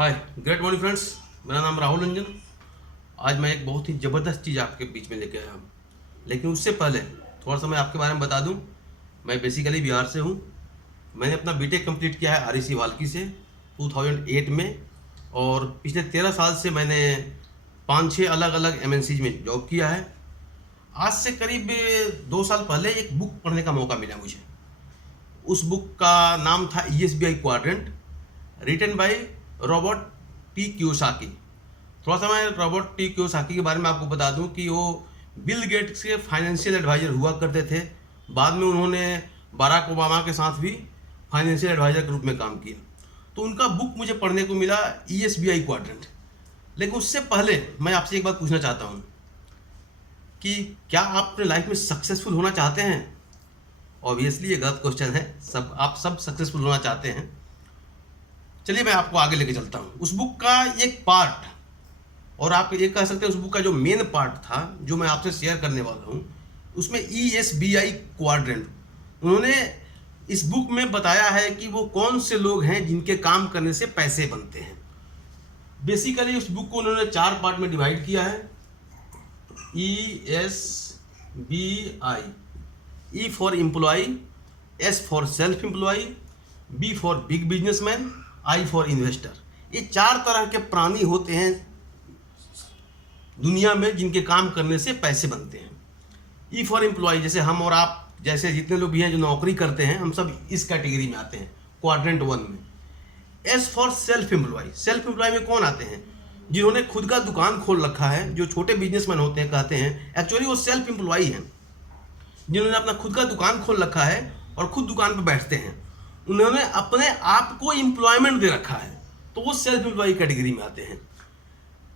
हाय, great morning friends. मेरा नाम राहुल रंजन। आज मैं एक बहुत ही ज़बरदस्त चीज़ आपके बीच में लेके आया हूँ, लेकिन उससे पहले थोड़ा सा मैं आपके बारे में बता दूँ। मैं बेसिकली बिहार से हूँ। मैंने अपना बीटेक कंप्लीट किया है REC वाल्की से 2008 में, और पिछले 13 साल से मैंने 5-6 अलग अलग MNCs में जॉब किया है। आज से करीब 2 साल पहले एक बुक पढ़ने का मौका मिला मुझे। उस बुक का नाम था ESBI quadrant, written by Robert T Kiyosaki. थोड़ा सा मैं रॉबर्ट टी कियोसाकी के बारे में आपको बता दूं कि वो बिल गेट्स के फाइनेंशियल एडवाइज़र हुआ करते थे। बाद में उन्होंने बराक ओबामा के साथ भी फाइनेंशियल एडवाइज़र के रूप में काम किया। तो उनका बुक मुझे पढ़ने को मिला, ESBI क्वाड्रेंट। लेकिन उससे पहले मैं आपसे एक बात पूछना चाहता हूँ कि क्या आप अपने लाइफ में सक्सेसफुल होना चाहते हैं? ऑब्वियसली ये गलत क्वेश्चन है। आप सब सक्सेसफुल होना चाहते हैं। चलिए मैं आपको आगे लेके चलता हूँ। उस बुक का एक पार्ट, और आप ये कह सकते हैं उस बुक का जो मेन पार्ट था, जो मैं आपसे शेयर करने वाला हूँ, उसमें ESBI क्वाड्रेंट उन्होंने इस बुक में बताया है कि वो कौन से लोग हैं जिनके काम करने से पैसे बनते हैं। बेसिकली उस बुक को उन्होंने 4 पार्ट में डिवाइड किया है। ESBI, E for employ, S for self employ, B for big businessman, I for investor. ये 4 तरह के प्राणी होते हैं दुनिया में जिनके काम करने से पैसे बनते हैं। E फॉर एम्प्लॉय, जैसे हम और आप जैसे जितने लोग भी हैं जो नौकरी करते हैं, हम सब इस कैटेगरी में आते हैं, क्वाड्रेंट 1 में। S for self employ, self employ में कौन आते हैं? जिन्होंने खुद का दुकान खोल रखा है, जो छोटे बिजनेसमैन होते हैं, कहते हैं एक्चुअली वो सेल्फ एम्प्लॉय हैं। जिन्होंने अपना खुद का दुकान खोल रखा है और खुद दुकान पर बैठते हैं, उन्होंने अपने आप को एम्प्लॉयमेंट दे रखा है, तो वो सेल्फ एम्प्लॉय कैटेगरी में आते हैं।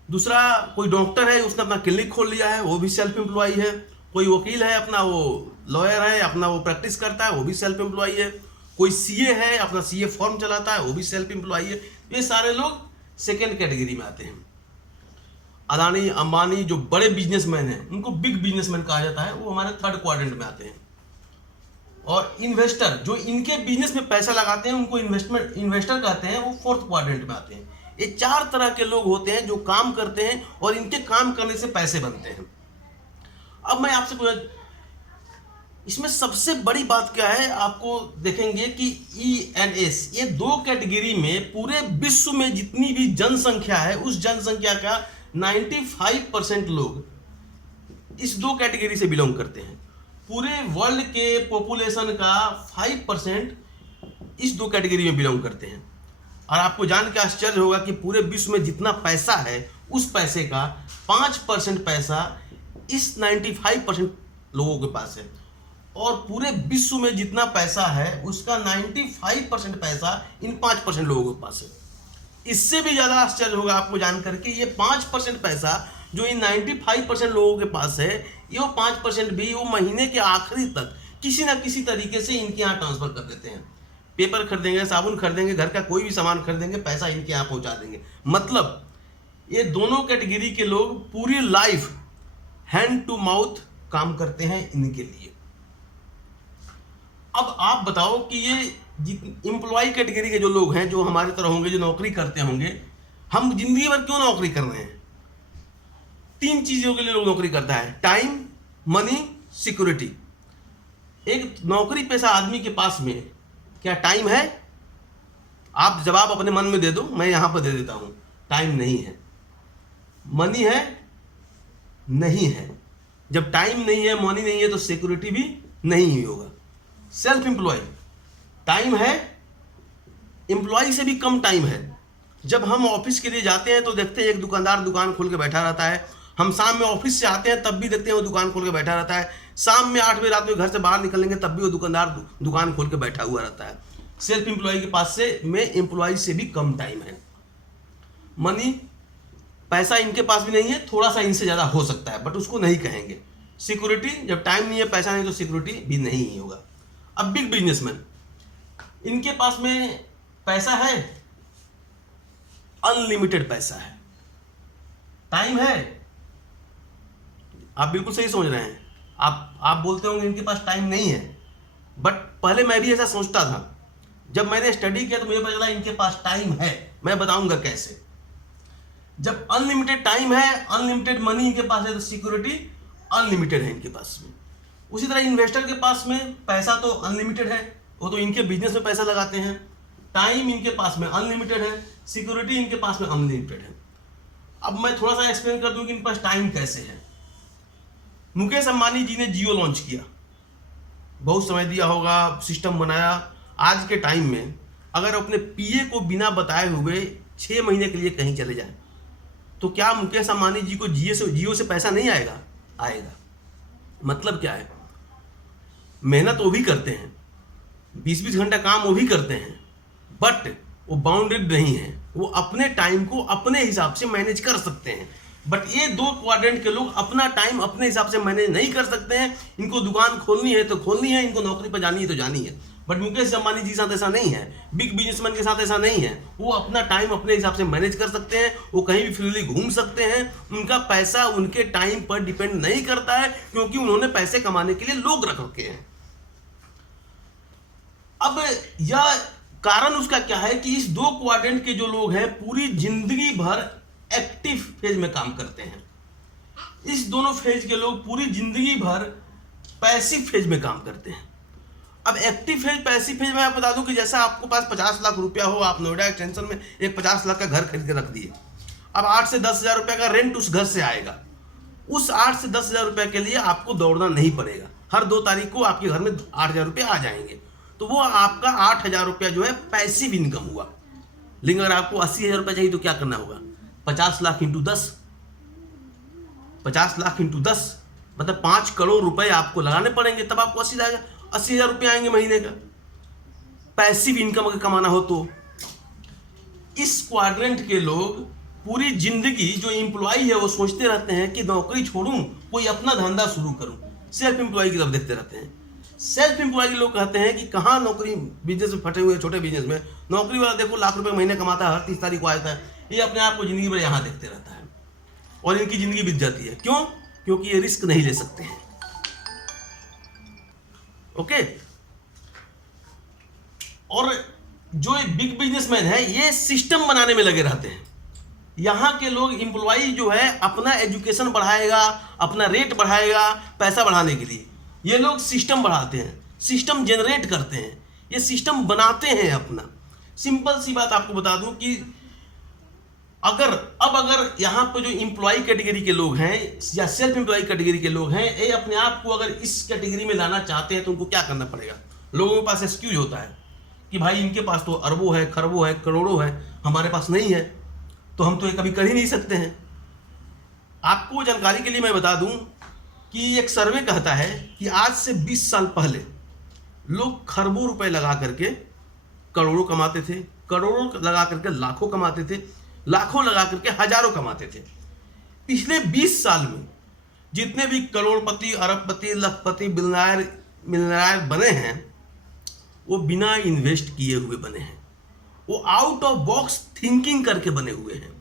दूसरा, कोई डॉक्टर है, उसने अपना क्लिनिक खोल लिया है, वो भी सेल्फ एम्प्लॉय है। कोई वकील है, अपना वो लॉयर है, अपना वो प्रैक्टिस करता है, वो भी सेल्फ एम्प्लॉय है। कोई CA है, अपना CA फॉर्म चलाता है, वो भी सेल्फ एम्प्लॉय है। ये सारे लोग सेकेंड कैटेगरी में आते हैं। अदानी अंबानी जो बड़े बिजनेसमैन हैं, उनको बिग बिजनेसमैन कहा जाता है, वो हमारे थर्ड क्वाड्रेंट में आते हैं। और इन्वेस्टर जो इनके बिजनेस में पैसा लगाते हैं, उनको इन्वेस्टर कहते हैं, वो फोर्थ क्वाड्रेंट में आते हैं। ये 4 तरह के लोग होते हैं जो काम करते हैं और इनके काम करने से पैसे बनते हैं। अब मैं आपसे पूछा, इसमें सबसे बड़ी बात क्या है? आपको देखेंगे कि ENS, ये 2 कैटेगरी में पूरे विश्व में जितनी भी जनसंख्या है, उस जनसंख्या का 95% लोग इस 2 कैटेगरी से बिलोंग करते हैं। पूरे वर्ल्ड के पॉपुलेशन का 5% इस 2 कैटेगरी में बिलोंग करते हैं। और आपको जान के आश्चर्य होगा कि पूरे विश्व में जितना पैसा है, उस पैसे का 5% पैसा इस 95% लोगों के पास है। और पूरे विश्व में जितना पैसा है, उसका 95% पैसा इन 5% लोगों के पास है। इससे भी ज़्यादा आश्चर्य होगा आपको जानकर के ये 5% पैसा जो इन 95% लोगों के पास है, ये वो 5% भी वो महीने के आखिरी तक किसी ना किसी तरीके से इनके यहाँ ट्रांसफर कर देते हैं। पेपर खरीदेंगे, साबुन खरीदेंगे, घर का कोई भी सामान खरीदेंगे, पैसा इनके यहाँ पहुँचा देंगे। मतलब ये दोनों कैटेगरी के लोग पूरी लाइफ हैंड टू माउथ काम करते हैं इनके लिए। अब आप बताओ कि ये एम्प्लॉय कैटेगरी के जो लोग हैं, जो हमारे तरह होंगे, जो नौकरी करते होंगे, हम जिंदगी भर क्यों नौकरी कर रहे हैं? 3 चीजों के लिए लोग नौकरी करता है: टाइम, मनी, सिक्योरिटी। एक नौकरी पेशा आदमी के पास में क्या टाइम है? आप जवाब अपने मन में दे दो, मैं यहां पर दे देता हूं। टाइम नहीं है। मनी है? नहीं है। जब टाइम नहीं है, मनी नहीं है, तो सिक्योरिटी भी नहीं ही होगा। सेल्फ एम्प्लॉय, टाइम है, एम्प्लॉय से भी कम टाइम है। जब हम ऑफिस के लिए जाते हैं तो देखते हैं एक दुकानदार दुकान खोल के बैठा रहता है। हम शाम में ऑफिस से आते हैं तब भी देखते हैं वो दुकान खोल के बैठा रहता है। शाम में 8 बजे रात में घर से बाहर निकलेंगे तब भी वो दुकानदार दुकान खोल के बैठा हुआ रहता है। सेल्फ एम्प्लॉय के पास से में एम्प्लॉय से भी कम टाइम है। मनी, पैसा इनके पास भी नहीं है, थोड़ा सा इनसे ज़्यादा हो सकता है, बट उसको नहीं कहेंगे। सिक्योरिटी, जब टाइम नहीं है, पैसा नहीं, तो सिक्योरिटी भी नहीं ही होगा। अब बिग बिजनेसमैन, इनके पास में पैसा है, अनलिमिटेड पैसा है। टाइम है, आप बिल्कुल सही सोच रहे हैं। आप बोलते होंगे इनके पास टाइम नहीं है, बट पहले मैं भी ऐसा सोचता था। जब मैंने स्टडी किया तो मुझे पता चला इनके पास टाइम है। मैं बताऊंगा कैसे। जब अनलिमिटेड टाइम है, अनलिमिटेड मनी इनके पास है, तो सिक्योरिटी अनलिमिटेड है इनके पास में। उसी तरह इन्वेस्टर के पास में पैसा तो अनलिमिटेड है, वो तो इनके बिजनेस में पैसा लगाते हैं। टाइम इनके पास में अनलिमिटेड है, सिक्योरिटी इनके पास में अनलिमिटेड है। अब मैं थोड़ा सा एक्सप्लेन कर दूं कि इनके पास टाइम कैसे है। मुकेश अंबानी जी ने जियो लॉन्च किया, बहुत समय दिया होगा, सिस्टम बनाया। आज के टाइम में अगर अपने पीए को बिना बताए हुए 6 महीने के लिए कहीं चले जाए तो क्या मुकेश अंबानी जी को जियो से पैसा नहीं आएगा? आएगा। मतलब क्या है, मेहनत वो भी करते हैं, 20-20 घंटा काम वो भी करते हैं, बट वो बाउंडेड नहीं है, वो अपने टाइम को अपने हिसाब से मैनेज कर सकते हैं। बट ये 2 क्वाड्रेंट के लोग अपना टाइम अपने हिसाब से मैनेज नहीं कर सकते हैं। इनको दुकान खोलनी है तो खोलनी है, इनको नौकरी पर जानी है तो जानी है। बट मुकेश अंबानी जी के साथ ऐसा नहीं है, बिग बिजनेसमैन के साथ ऐसा नहीं है। वो अपना टाइम अपने हिसाब से मैनेज कर सकते हैं, वो कहीं भी फ्रीली घूम सकते हैं। उनका पैसा उनके टाइम पर डिपेंड नहीं करता है, क्योंकि उन्होंने पैसे कमाने के लिए लोग रख रखे हैं। अब यह कारण उसका क्या है कि इस 2 क्वाड्रेंट के जो लोग हैं पूरी जिंदगी भर एक्टिव फेज में काम करते हैं। इस दोनों फेज के लोग पूरी जिंदगी भर पैसिव फेज में काम करते हैं। अब एक्टिव फेज पैसिव फेज में आप बता दूं कि जैसा आपके पास 50 लाख रुपया हो, आप नोएडा एक्सटेंशन में एक 50 लाख का घर खरीद के रख दिए। अब 8 से 10 हजार रुपये का रेंट उस घर से आएगा। उस 8 से 10 हजार रुपये के लिए आपको दौड़ना नहीं पड़ेगा। हर 2 तारीख को आपके घर में 8 हजार रुपये आ जाएंगे। तो वो आपका 8 हजार रुपया जो है पैसिव इनकम हुआ। लेकिन अगर आपको 80 हजार रुपये चाहिए तो क्या करना होगा? 50 लाख इंटू 10, 50 लाख इंटू 10 मतलब 5 करोड़ रुपए आपको लगाने पड़ेंगे, तब आपको 80 हजार रुपये आएंगे महीने का। पैसिव इनकम अगर कमाना हो तो इस क्वाड्रेंट के लोग पूरी जिंदगी, जो एम्प्लॉय है वो सोचते रहते हैं कि नौकरी छोड़ूं, कोई अपना धंधा शुरू करूं। सेल्फ एम्प्लॉय की तरफ देखते रहते हैं। सेल्फ एम्प्लॉय के लोग कहते हैं कि कहाँ नौकरी, बिजनेस में फटे हुए छोटे बिजनेस में नौकरी वाला देखो लाख रुपए महीने कमाता है, हर 30 तारीख को आता है, ये अपने आप को जिंदगी भर यहाँ देखते रहता है और इनकी जिंदगी बीत जाती है। क्यों? क्योंकि ये रिस्क नहीं ले सकते हैं। ओके। और जो बिग बिजनेसमैन है ये सिस्टम बनाने में लगे रहते हैं। यहाँ के लोग एम्प्लॉय जो है अपना एजुकेशन बढ़ाएगा, अपना रेट बढ़ाएगा पैसा बढ़ाने के लिए। ये लोग सिस्टम बढ़ाते हैं, सिस्टम जनरेट करते हैं, ये सिस्टम बनाते हैं अपना। सिंपल सी बात आपको बता दूं कि अगर यहाँ पर जो एम्प्लॉय कैटेगरी के लोग हैं या सेल्फ एम्प्लॉय कैटेगरी के लोग हैं, ये अपने आप को अगर इस कैटेगरी में लाना चाहते हैं तो उनको क्या करना पड़ेगा? लोगों के पास एक्सक्यूज होता है कि भाई इनके पास तो अरबों है, खरबों है, करोड़ों है, हमारे पास नहीं है, तो हम तो ये कभी कर ही नहीं सकते हैं। आपको जानकारी के लिए मैं बता दूं कि एक सर्वे कहता है कि आज से 20 साल पहले लोग खरबों रुपए लगा करके करोड़ों कमाते थे, करोड़ों लगा करके लाखों कमाते थे, लाखों लगा करके हजारों कमाते थे। पिछले 20 साल में जितने भी करोड़पति, अरबपति, लखपति, मिलियनेयर बने हैं वो बिना इन्वेस्ट किए हुए बने हैं, वो आउट ऑफ बॉक्स थिंकिंग करके बने हुए हैं।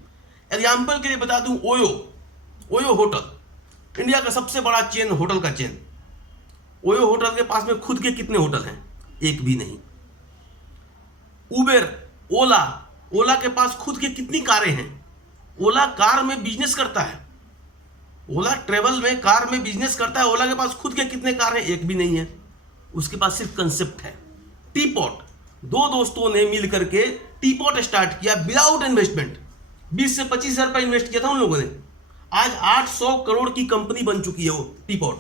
एग्जाम्पल के लिए बता दूं, ओयो होटल, इंडिया का सबसे बड़ा चेन, होटल का चेन। ओयो होटल के पास में खुद के कितने होटल हैं? एक भी नहीं। उबेर, ओला के पास खुद के कितनी कारें हैं? ओला कार में बिजनेस करता है, ओला ट्रेवल में कार में बिजनेस करता है। ओला के पास खुद के कितने कार हैं? एक भी नहीं है। उसके पास सिर्फ कंसेप्ट है। टीपॉट, 2 दोस्तों ने मिल करके टीपॉट स्टार्ट किया विदाउट इन्वेस्टमेंट। 20 से 25 हजार रुपये इन्वेस्ट किया था उन लोगों ने। आज 800 करोड़ की कंपनी बन चुकी है वो teapot,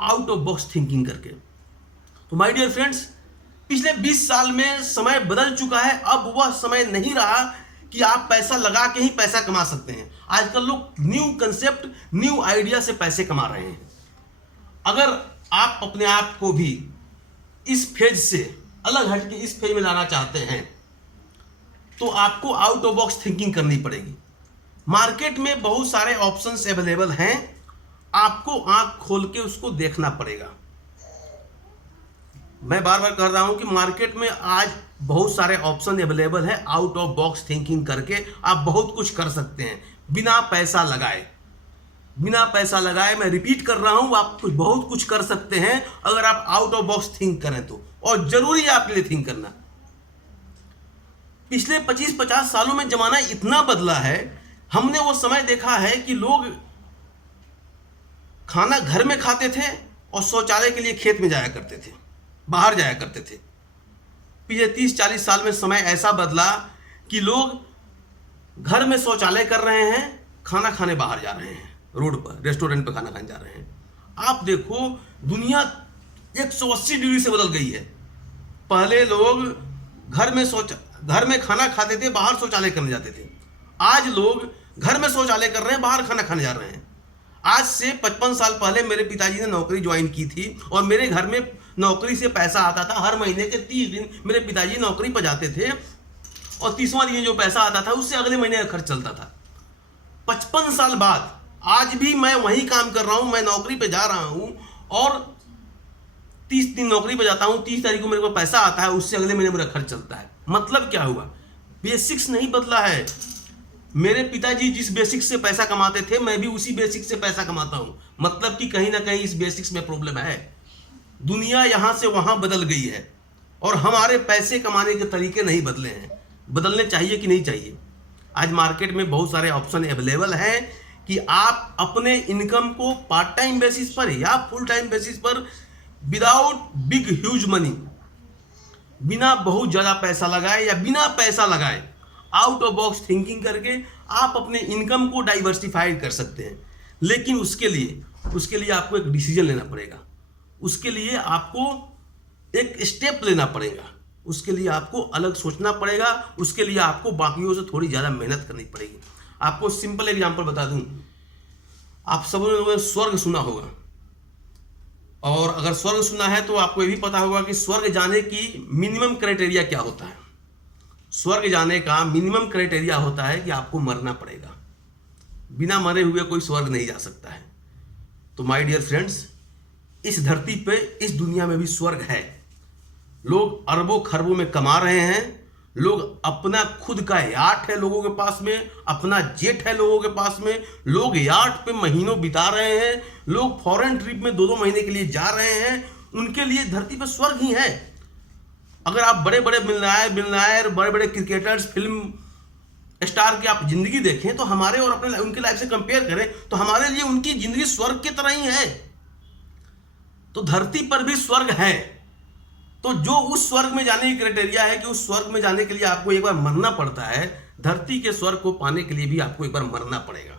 out of box thinking करके। तो माय डियर फ्रेंड्स, पिछले 20 साल में समय बदल चुका है। अब वह समय नहीं रहा कि आप पैसा लगा के ही पैसा कमा सकते हैं। आजकल लोग न्यू कंसेप्ट, न्यू आइडिया से पैसे कमा रहे हैं। अगर आप अपने आप को भी इस फेज से अलग हट के इस फेज में लाना चाहते हैं तो आपको आउट ऑफ बॉक्स थिंकिंग करनी पड़ेगी। मार्केट में बहुत सारे ऑप्शंस अवेलेबल हैं, आपको आंख खोल के उसको देखना पड़ेगा। मैं बार बार कह रहा हूं कि मार्केट में आज बहुत सारे ऑप्शन अवेलेबल है। आउट ऑफ बॉक्स थिंकिंग करके आप बहुत कुछ कर सकते हैं बिना पैसा लगाए। बिना पैसा लगाए, मैं रिपीट कर रहा हूं, आप बहुत कुछ कर सकते हैं अगर आप आउट ऑफ बॉक्स थिंक करें तो। और जरूरी है आपके लिए थिंक करना। पिछले 25-50 सालों में जमाना इतना बदला है, हमने वो समय देखा है कि लोग खाना घर में खाते थे और शौचालय के लिए खेत में जाया करते थे, बाहर जाया करते थे। पिछले 30-40 साल में समय ऐसा बदला कि लोग घर में शौचालय कर रहे हैं, खाना खाने बाहर जा रहे हैं, रोड पर रेस्टोरेंट पर खाना खाने जा रहे हैं। आप देखो दुनिया 180 डिग्री से बदल गई है। पहले लोग घर में खाना खाते थे, बाहर शौचालय करने जाते थे। आज लोग घर में शौचालय कर रहे हैं, बाहर खाना खाने जा रहे हैं। आज से 55 साल पहले मेरे पिताजी ने नौकरी ज्वाइन की थी और मेरे घर में नौकरी से पैसा आता था। हर महीने के 30 दिन मेरे पिताजी नौकरी पर जाते थे और 30वां दिन जो पैसा आता था उससे अगले महीने का खर्च चलता था। 55 साल बाद आज भी मैं वही काम कर रहा हूं। मैं नौकरी पे जा रहा हूं और 30 दिन नौकरी पे जाता हूं, 30 तारीख को मेरे को पैसा आता है, उससे अगले महीने मेरा खर्च चलता है। मतलब क्या हुआ? बेसिक्स नहीं बदला है। मेरे पिताजी जिस बेसिक से पैसा कमाते थे, मैं भी उसी बेसिक से पैसा कमाता हूं। मतलब कि कहीं ना कहीं इस बेसिक्स में प्रॉब्लम है। दुनिया यहां से वहां बदल गई है और हमारे पैसे कमाने के तरीके नहीं बदले हैं। बदलने चाहिए कि नहीं चाहिए? आज मार्केट में बहुत सारे ऑप्शन अवेलेबल हैं कि आप अपने इनकम को पार्ट टाइम बेसिस पर या फुल टाइम बेसिस पर विदाउट बिग ह्यूज मनी, बिना बहुत ज़्यादा पैसा लगाए या बिना पैसा लगाए, आउट ऑफ बॉक्स थिंकिंग करके आप अपने इनकम को डाइवर्सिफाइड कर सकते हैं। लेकिन उसके लिए आपको एक डिसीजन लेना पड़ेगा, उसके लिए आपको एक स्टेप लेना पड़ेगा, उसके लिए आपको अलग सोचना पड़ेगा, उसके लिए आपको बाकियों से थोड़ी ज़्यादा मेहनत करनी पड़ेगी। आपको सिंपल एग्जांपल बता दूं, आप सब लोगों ने स्वर्ग सुना होगा और अगर स्वर्ग सुना है तो आपको ये भी पता होगा कि स्वर्ग जाने की मिनिमम क्राइटेरिया क्या होता है। स्वर्ग जाने का मिनिमम क्राइटेरिया होता है कि आपको मरना पड़ेगा। बिना मरे हुए कोई स्वर्ग नहीं जा सकता है। तो माय डियर फ्रेंड्स, इस धरती पे, इस दुनिया में भी स्वर्ग है। लोग अरबों खरबों में कमा रहे हैं। लोग अपना खुद का याट है लोगों के पास में, अपना जेट है लोगों के पास में। लोग याट पे महीनों बिता रहे हैं। लोग फॉरेन ट्रिप में 2-2 महीने के लिए जा रहे हैं। उनके लिए धरती पर स्वर्ग ही है। अगर आप बड़े बड़े मिलियनेयर, बड़े बड़े क्रिकेटर्स, फिल्म स्टार की आप जिंदगी देखें तो हमारे और अपने उनकी लाइफ से कंपेयर करें तो हमारे लिए उनकी जिंदगी स्वर्ग की तरह ही है। तो धरती पर भी स्वर्ग है। तो जो उस स्वर्ग में जाने की क्राइटेरिया है कि उस स्वर्ग में जाने के लिए आपको एक बार मरना पड़ता है, धरती के स्वर्ग को पाने के लिए भी आपको एक बार मरना पड़ेगा।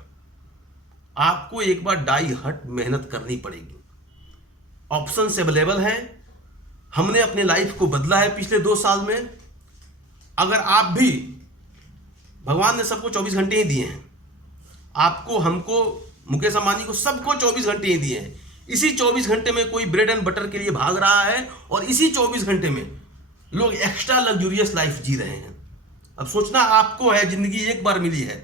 आपको एक बार डाई हट मेहनत करनी पड़ेगी। ऑप्शंस अवेलेबल हैं। हमने अपने लाइफ को बदला है पिछले 2 साल में। अगर आप भी, भगवान ने सबको 24 घंटे ही दिए हैं, आपको, हमको, मुकेश अंबानी को, सबको 24 घंटे ही दिए हैं। इसी 24 घंटे में कोई ब्रेड एंड बटर के लिए भाग रहा है और इसी 24 घंटे में लोग एक्स्ट्रा लग्जूरियस लाइफ जी रहे हैं। अब सोचना आपको है, जिंदगी एक बार मिली है,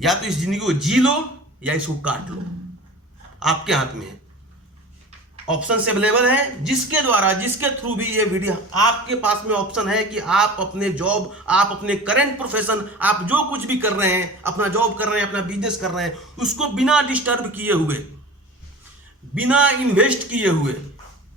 या तो इस जिंदगी को जी लो या इसको काट लो, आपके हाथ में है। ऑप्शन अवेलेबल है जिसके द्वारा, जिसके थ्रू भी ये वीडियो, आपके पास में ऑप्शन है कि आप अपने जॉब, आप अपने करंट प्रोफेशन, आप जो कुछ भी कर रहे हैं, अपना जॉब कर रहे हैं, अपना बिजनेस कर रहे हैं, उसको बिना डिस्टर्ब किए हुए, बिना इन्वेस्ट किए हुए,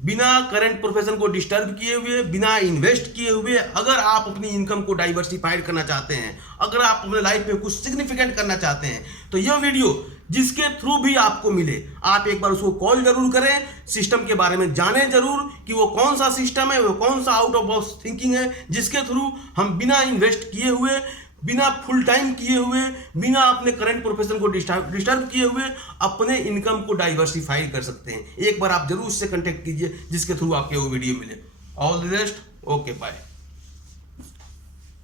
बिना करंट प्रोफेशन को डिस्टर्ब किए हुए, बिना इन्वेस्ट किए हुए, अगर आप अपनी इनकम को डाइवर्सिफाइड करना चाहते हैं, अगर आप अपने लाइफ में कुछ सिग्निफिकेंट करना चाहते हैं, तो यह वीडियो जिसके थ्रू भी आपको मिले, आप एक बार उसको कॉल जरूर करें। सिस्टम के बारे में जानें जरूर कि वो कौन सा सिस्टम है, वो कौन सा आउट ऑफ बॉक्स थिंकिंग है, जिसके थ्रू हम बिना इन्वेस्ट किए हुए, बिना फुल टाइम किए हुए, बिना अपने करंट प्रोफेशन को डिस्टर्ब किए हुए अपने इनकम को डाइवर्सिफाई कर सकते हैं। एक बार आप जरूर उससे कांटेक्ट कीजिए जिसके थ्रू आपके वो वीडियो मिले। All the best. Okay, bye.